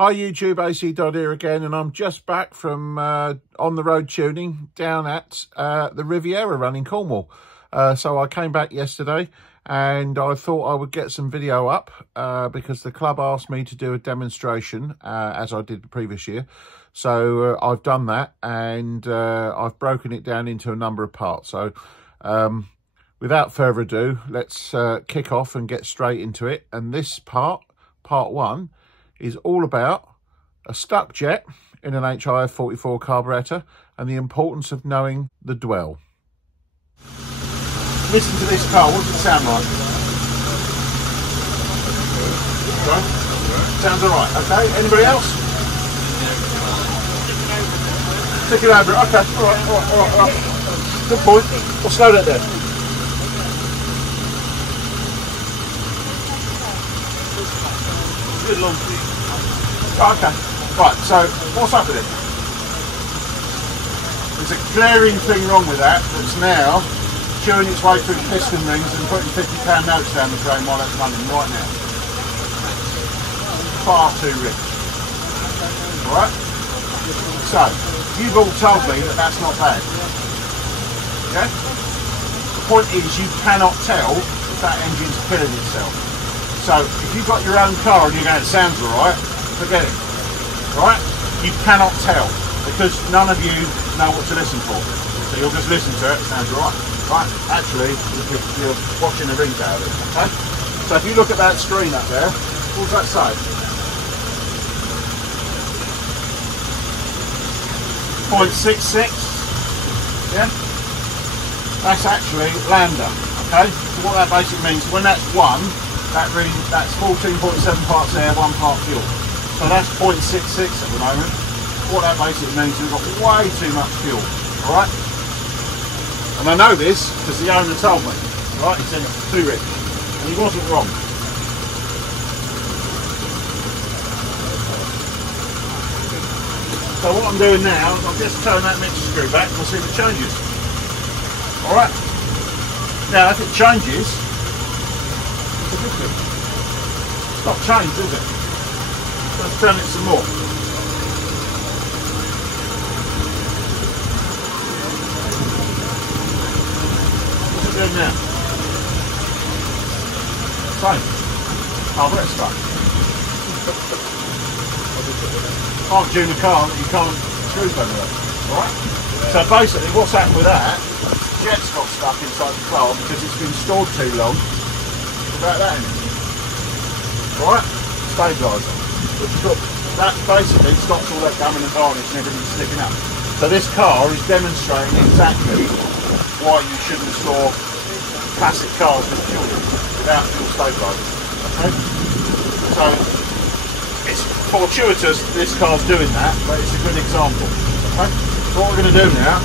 Hi YouTube, ACDodd here again, and I'm just back from on the road tuning down at the Riviera run in Cornwall. So I came back yesterday and I thought I would get some video up because the club asked me to do a demonstration as I did the previous year. So I've done that, and I've broken it down into a number of parts. So without further ado, let's kick off and get straight into it. And this part one, is all about a stuck jet in an HIF 44 carburetor and the importance of knowing the dwell. Listen to this car, what does it sound like? Right? Sounds alright, okay. Anybody else? Take it over, okay, alright. Good point. We'll slow that down. Good long for you. Okay, right, so what's up with it? There's a glaring thing wrong with that that's now chewing its way through piston rings and putting £50 notes down the drain while that's running right now. Far too rich. Alright? So, you've all told me that that's not bad. Okay? The point is, you cannot tell if that engine's killing itself. So, if you've got your own car and you're going, it sounds alright, forget it. Right? You cannot tell because none of you know what to listen for. So you'll just listen to it, it sounds alright. Right? Actually, you're watching the rings out of it. Okay? So if you look at that screen up there, what does that say? 0.66. Yeah? That's actually lambda. Okay? So what that basically means, when that's 1, that's 14.7 parts air, 1 part fuel. So that's 0.66 at the moment. What that basically means is we've got way too much fuel. Alright? And I know this because the owner told me. Right? He said it's too rich. And he wasn't wrong. So what I'm doing now is I'll just turn that mixer screw back and we'll see if it changes. Alright? Now if it changes, it's a good thing. It's not changed, is it? Let's turn it some more. What's it doing now? Same. Carburetor stuck. Can't tune a car that you can't screw over it. Alright? So basically what's happened with that, the jet's got stuck inside the car because it's been stored too long without that in it. Alright? Stabiliser. That basically stops all that gumming and varnish and everything sticking up. So this car is demonstrating exactly why you shouldn't store classic cars with fuel without fuel stabilisers. Okay? So it's fortuitous that this car's doing that, but it's a good example. Okay? So what we're going to do now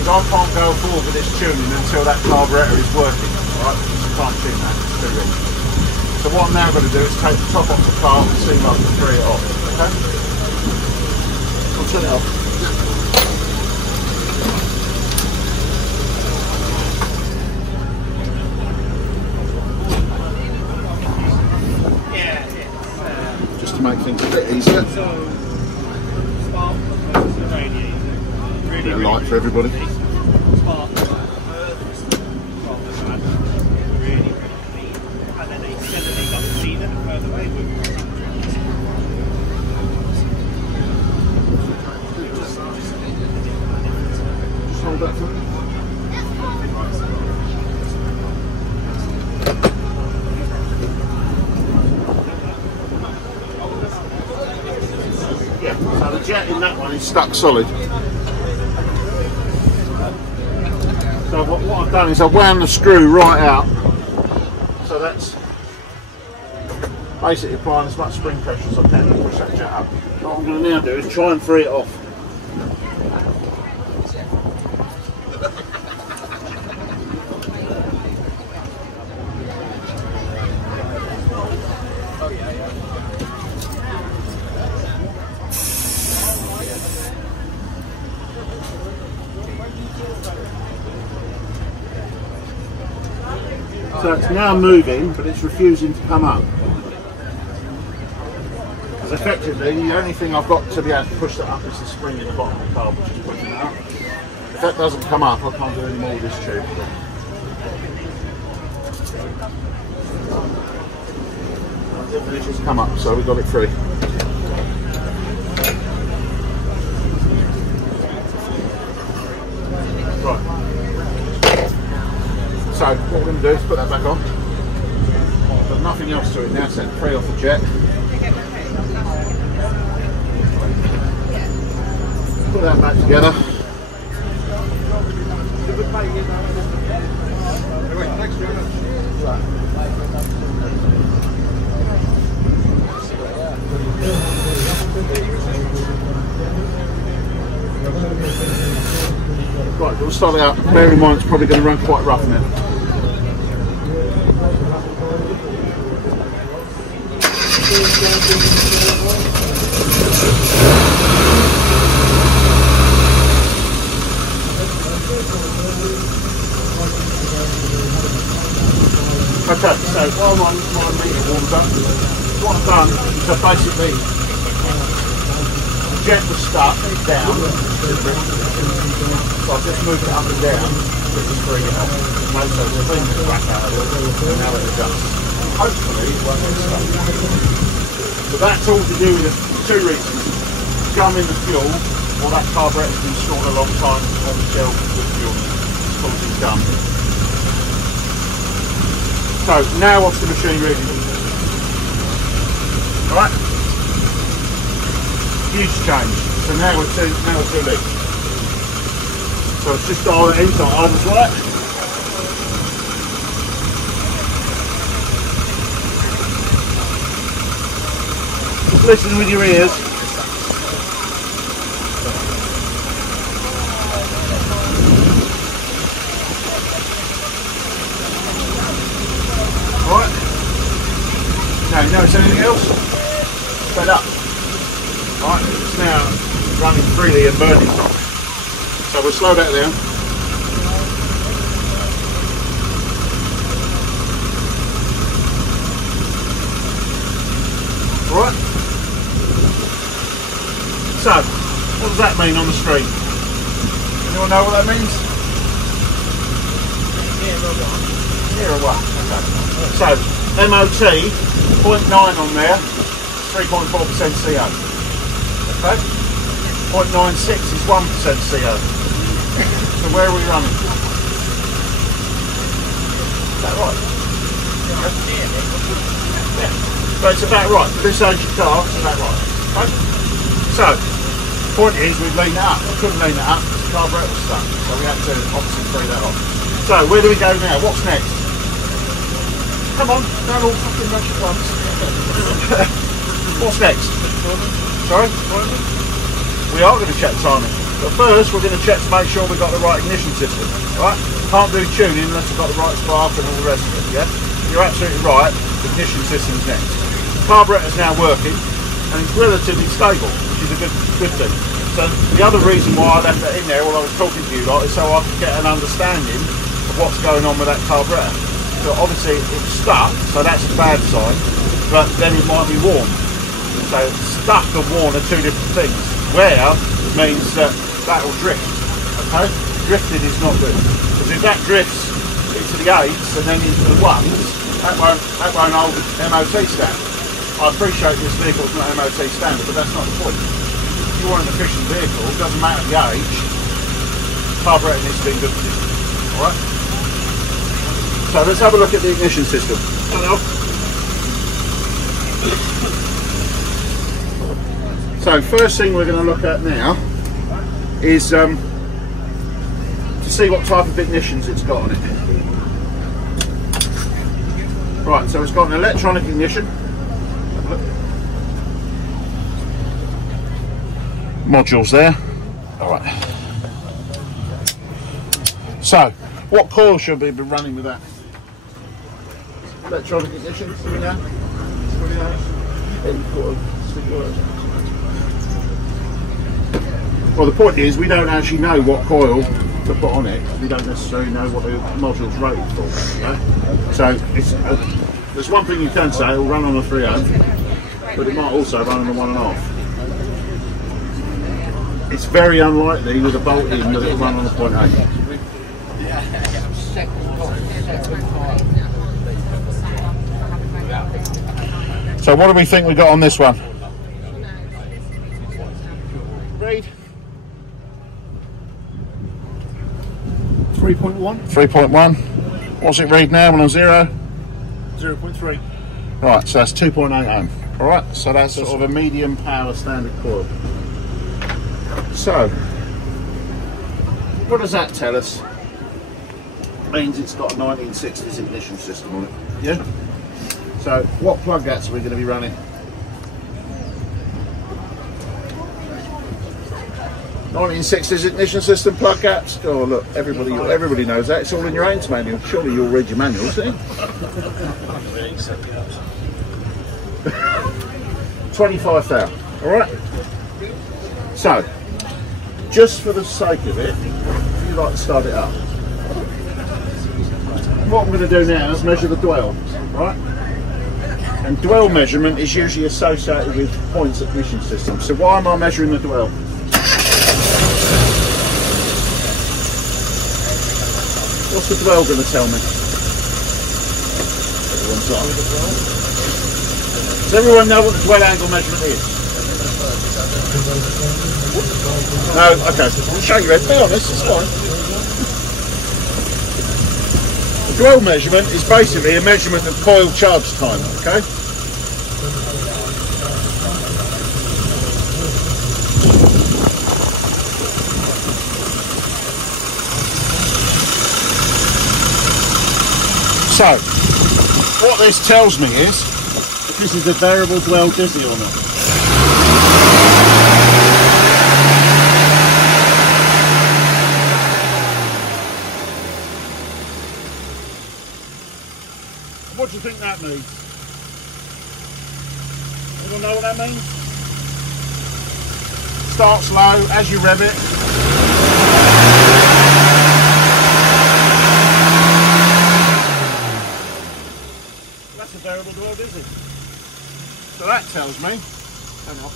is I can't go forward with this tuning until that carburetor is working. Alright? Because you can't tune that, it's too rich. So what I'm now going to do is take the top off the car and see if I can free it off. Okay? I'll turn it off. Just to make things a bit easier. Bit of light for everybody. Hold that for me. Yeah, so the jet in that one is stuck solid. So what I've done is I've wound the screw right out. So that's basically applying as much spring pressure as I can to push that jet up. What I'm going to now do is try and free it off. So it's now moving, but it's refusing to come up. Because effectively, the only thing I've got to be able to push that up is the spring in the bottom of the car, which is pushing it up. If that doesn't come up, I can't do any more with this tube. It's just come up, so we got it free. Right. So what we're going to do is put that back on. There's nothing else to it now, set free off the jet. Put that back together. Right, we'll start it out. Bear in mind it's probably going to run quite rough now. Okay, so while my meter warms up, what I've done is basically the jet was stuck down, so I've just moved it up and down just to bring it off. So the thing is back out of it, and now it adjusts. Hopefully it won't get stuck. But that's all to do with two reasons: gum in the fuel, or that carburettor's been stored a long time on the shelf with fuel, it's causing gum. So now what's the machine really do? Right? Huge change. So now we're two litres. So it's just dial it in so arm's right. Just listen with your ears. Right. Now, you notice anything else? Sped up. Right, it's now running freely and burning. So we'll slow that down. Right. So, what does that mean on the screen? Anyone know what that means? Near a 1. Okay. So, MOT, 0.9 on there, 3.4% CO. Okay? 0.96 is 1% CO. So where are we running? Is that right? Yeah. So it's about right. For this age of car, it's about right. Okay? So, the point is we've leaned it up. We couldn't lean it up because the carburettor was stuck. So we had to obviously free that off. So where do we go now? What's next? Come on, don't all fucking rush at once. What's next? Sorry? We are going to check timing. But first we're going to check to make sure we've got the right ignition system. Right? Can't do tuning unless we've got the right spark and all the rest of it, yeah? You're absolutely right, the ignition system's next. The carburettor's now working and it's relatively stable, which is a good thing. So the other reason why I left that in there while I was talking to you lot is so I could get an understanding of what's going on with that carburettor. So obviously it's stuck, so that's a bad sign, but then it might be warm. So stuck and worn are two different things. Wear means that will drift, okay? Drifting is not good, because if that drifts into the 8s and then into the 1s, that won't hold MOT standard. I appreciate this vehicle's not MOT standard, but that's not the point. If you want an efficient vehicle, it doesn't matter the age, carburetor needs to be in good condition, alright? So let's have a look at the ignition system. So first thing we're going to look at now is to see what type of ignitions it's got on it. Right, so it's got an electronic ignition. Modules there. Alright. So, what coil should we be running with that? Electronic ignition, do we know? Well, the point is we don't actually know what coil to put on it. We don't necessarily know what the module's rated for. Okay? So there's one thing you can say, it'll run on a 3.0. but it might also run on a 1.5. It's very unlikely with a bolt in that it will run on a 0.8. So what do we think we got on this one? Read. 3.1. 3.1. What's it read now when I'm 0? 0.3. Right, so that's 2.8 ohm. Alright, so that's sort of a medium power standard coil. So, what does that tell us? It means it's got a 1960s ignition system on it. Yeah? So, what plug gaps are we going to be running? 1960s ignition system plug gaps. Oh look, everybody knows that. It's all in your Ames manual. Surely you'll read your manual, see? 25,000. All right. So, just for the sake of it, if you'd like to start it up, what I'm going to do now is measure the dwell, right? And dwell measurement is usually associated with points ignition system. So why am I measuring the dwell? What's the dwell going to tell me? Does everyone know what the dwell angle measurement is? No? Okay. I'll show you it. Be honest, it's fine. The dwell measurement is basically a measurement of coil charge time, okay? So, what this tells me is if this is a variable dwell dizzy or not. What do you think that means? Anyone know what that means? Start slow as you rev it. That's a variable dwell dizzy. So that tells me, hang on.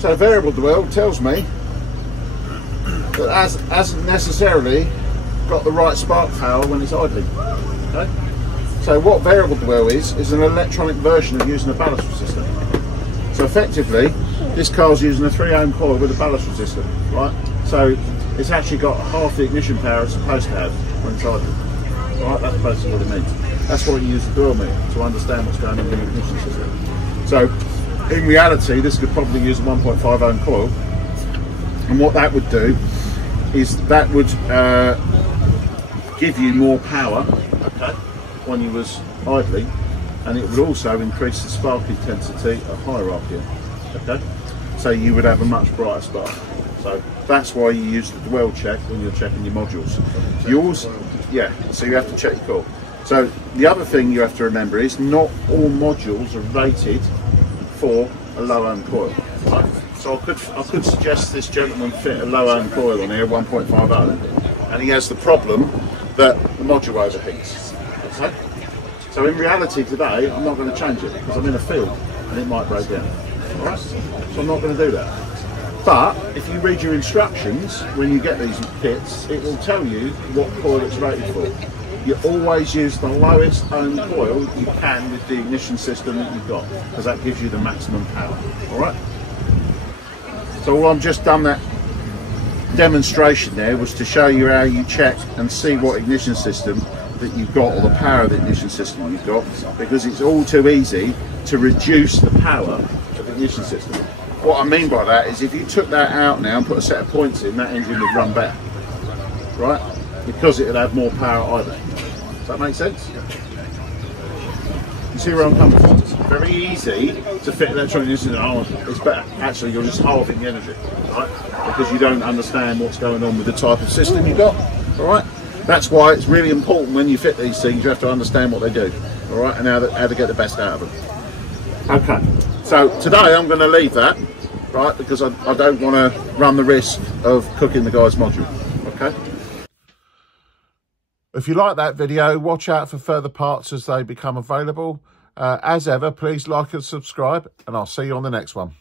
So variable dwell tells me that hasn't necessarily got the right spark power when it's idling. Okay? So what variable dwell is an electronic version of using a ballast resistor. So effectively, this car's using a 3 ohm coil with a ballast resistor, right? So it's actually got half the ignition power it's supposed to have when it's idling. Right, that's basically what it means. That's why you use the dwell meter, to understand what's going on in the ignition system. So in reality, this could probably use a 1.5 ohm coil, and what that would do is that would give you more power, okay, when you was idling, and it would also increase the spark intensity at higher RPM, okay? So you would have a much brighter spark. So that's why you use the dwell check when you're checking your modules. You also, yeah, so you have to check your coil. So the other thing you have to remember is not all modules are rated for a low ohm coil, right? So I could suggest this gentleman fit a low ohm coil on here, 1.5 ohm, and he has the problem that the module overheats. Okay? So in reality today, I'm not going to change it because I'm in a field and it might break down. All right? So I'm not going to do that. But if you read your instructions when you get these kits, it will tell you what coil it's rated for. You always use the lowest ohm coil you can with the ignition system that you've got, because that gives you the maximum power. All right. So I've just done that demonstration there was to show you how you check and see what ignition system that you've got, or the power of the ignition system you've got, because it's all too easy to reduce the power of the ignition system. What I mean by that is if you took that out now and put a set of points in, that engine would run better, right? Because it would have more power either. Does that make sense? You see where I'm coming from? It's very easy to fit electronic ignition. Oh, it's better. Actually, you're just halving the energy, right? Because you don't understand what's going on with the type of system you've got, all right? That's why it's really important when you fit these things, you have to understand what they do, all right? And how to get the best out of them. Okay. So today I'm going to leave that, right, because I don't want to run the risk of cooking the guy's module, okay? If you like that video, watch out for further parts as they become available. As ever, please like and subscribe, and I'll see you on the next one.